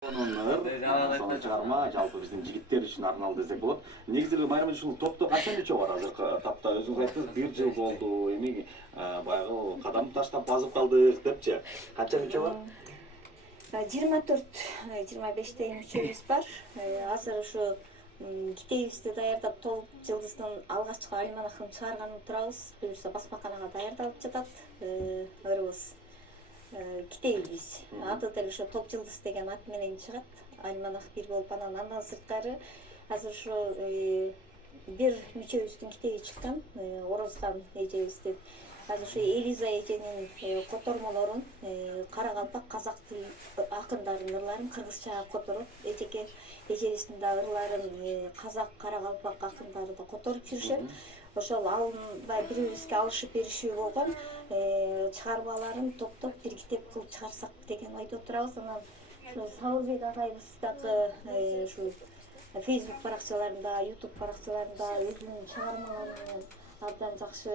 Сонун чыгарма жалпы биздин жигиттер үчүн арналды десек болот. Негизи майрамда ушул топто канча мүчө бар азыр тапта? Өзүңүз айттыңыз 1 жыл болду. Эми баягы кадам таштап базып калдык депчи. Канча мүчө бар? 24-25 мүчөбүз бар. Азыр ушу китебибизди даярдап толук жылдыздын алгачкы альманахын чыгарганы турабыз. Буюрса басмаканага даярдалып жатат. Өрүбүз китебибиз. Аты деле ошо Топ жылдыз деген ат менен чыгат. Альманах бир болуп анан сырткары азыр ушу бир мүчөбүздүн китеби чыккан. Орозган эжебиздин азыр ушу Элиза эженин котормолорун Карагалпак казак тил акындарын ырларын кыргызчага которуп, эжеке эжебиздин да ырларын казак Карагалпак акындары да которуп жүрүшөт. Ошол алынбай бири-бирибизге алышып беришүү болгон чыгармаларын топтоп бир китеп кылып чыгарсак деген ойдо турабыз. Анан ушу Сабырбек агайыбыз дагы ушу Facebook баракчаларында, YouTube баракчаларында өзүнүн чыгармаларын абдан жакшы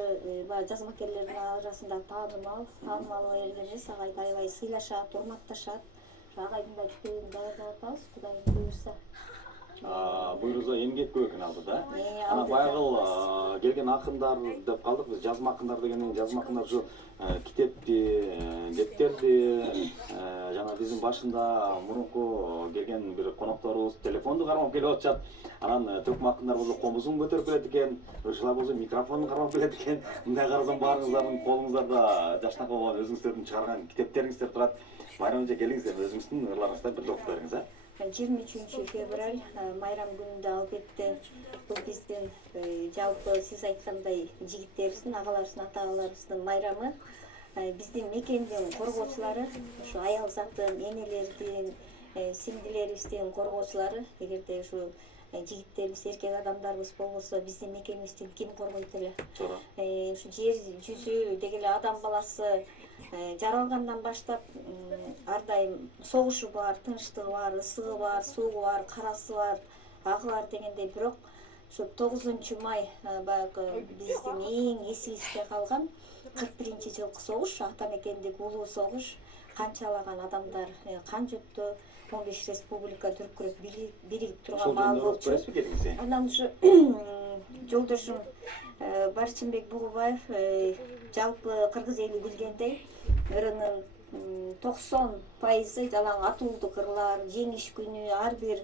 баягы жазмакерлердин арасында таанымал эмес, агайды аябай сыйлашат, урматташат. Агайдын да китебин даярдап атабыз, Кудайым буйрса. Буйруза эмгек экен алды да. Ана баягыл келген акындар деп калдык биз. Жазма акындар дегенден жазма акындар ушу китепти, дептерди жана биздин башында мурунку келген бир конокторубуз телефонду кармап келип атышат. Анан төкмө акындар болсо комузун көтөрүп келет экен, ушулар болсо микрофонун кармап келет экен. Мындай карасам баарыңыздардын колуңуздарда жаштака болгон өзүңүздөрдүн чыгарган китептериңиздер турат. Майрамга келиңиздер, өзүңүздүн ырларыңыздан бир окуп бериңиз. 23 февраль майрам күнүндө албетте бул биздин жалпы сиз айткандай жигиттерибиздин, агаларыбыздын, ата-аналарыбыздын майрамы. Биздин мекендин коргоочулары, ушу аял затын, энелердин, сиңдилерибиздин коргоочулары, эгерде ушу жигиттерибиз, эркек адамдарыбыз болбосо биздин мекенибизди ким коргойт эле? Ушу жер жүзү деги эле адам баласы жаралгандан баштап ар дайым согушу бар, тынчтыгы бар, ысыгы бар, суугу бар, карасы бар, агы бар дегендей. Бирок ушу 9 май баягы биздин эң эсибизде калган 41-жылкы согуш, ата мекендик улуу согуш, канчалаган адамдар кан жутту, 15 республика дүркүрөп биригип турган маал болчу. Анан ушу жолдошум Барчынбек Бугубаев жалпы кыргыз эли билгендей ырынын 90% жалаң атуулдук ырлар, жеңиш күнү, ар бир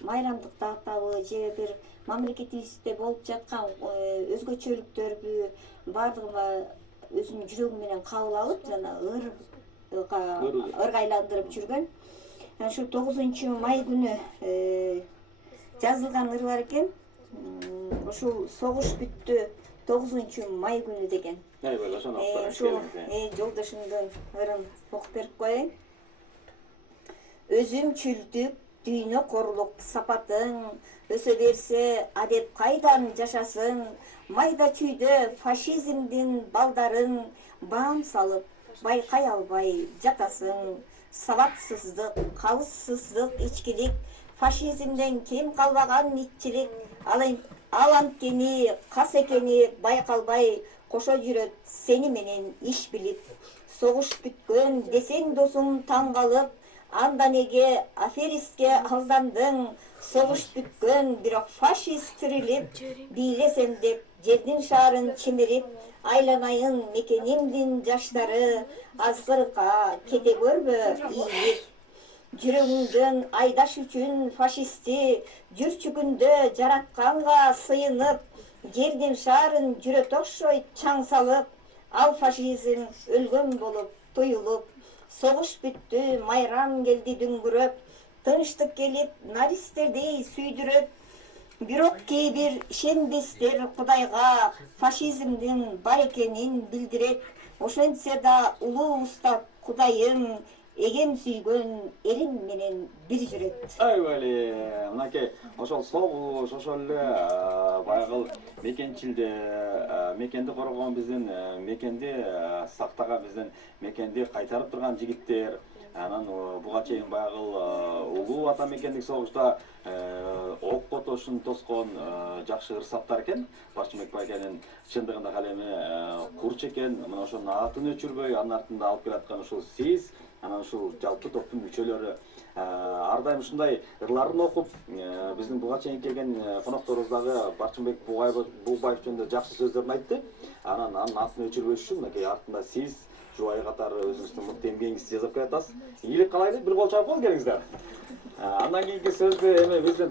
майрамдык датабы же бир мамлекетибизде болуп жаткан өзгөчөлүктөрдү баардыгын өзүнүн жүрөгү менен кабыл алып, жана ырга айландырып жүргөн. Ушу 9 май күнү жазылган ырлар экен. Ушул согуш бүттү 9 май күнү деген. Ушул жолдошумдун ырын окуп берип коеюн. Өзүмчүлдүк, дүйнөкорлук сапатың, өсө берсе адеп кайдан жашасын, майда чүйдө фашизмдин балдарын баам салып байкай албай жатасың. Сабатсыздык, калыссыздык, ичкилик, фашизмден кем калбаган итчилик, ал анткени кас экени байкалбай кошо жүрөт сени менен иш билип. Согуш бүткөн десең досуң таң калып, анда неге аферистке алдандың? Согуш бүткөн бирок фашист тирилип, бийлесем деп жердин шаарын чимирип, айланайын мекенимдин жаштары, азгырка кете көрбө ийгилик. Жүрөгүңдөн айдаш үчүн фашистти, жүрчүгүндө жаратканга сыйынып, жердин шаарын жүрөт окшойт чаң салып, ал фашизм өлгөн болуп туюлуп. Согуш бүттү, майрам келди дүңгүрөп, тынчтык келип наристтердей сүйдүрөт. Бирок кээ бир ишенбестер Кудайга фашизмдин бар экенин билдирет. Ошентсе да улуу устат Кудайым, эгем сүйгөн элим менен бир жүрөт. Айбали, мынакей ошол согуш, ошол эле баягы мекенчилде мекенди коргогон биздин мекенди сактаган биздин мекенди кайтарып турган жигиттер. Анан буга чейин баягы улуу ата мекендик согушта окко тошун тоскон жакшы ырсаттар экен. Барчынбек байкенин чындыгында калеми курч экен. Мына ошонун атын өчүрбөй, анын артында алып келаткан ушул сиз, анан ушул жалпы топтун мүчөлөрү ар дайым ушундай ырларын окуп, биздин буга чейин келген конокторубуз дагы Барчынбек Буубаев жөнүндө жакшы сөздөрүн айтты. Анан атын өчүрбөш үчүн мынакей артында сиз жубайы катары өзүңүздүн мыкты эмгегиңизди жазып коятасыз. Ийгилик каалайлы, бир кол чабып келиңиздер. Андан кийинки сөздү эми биздин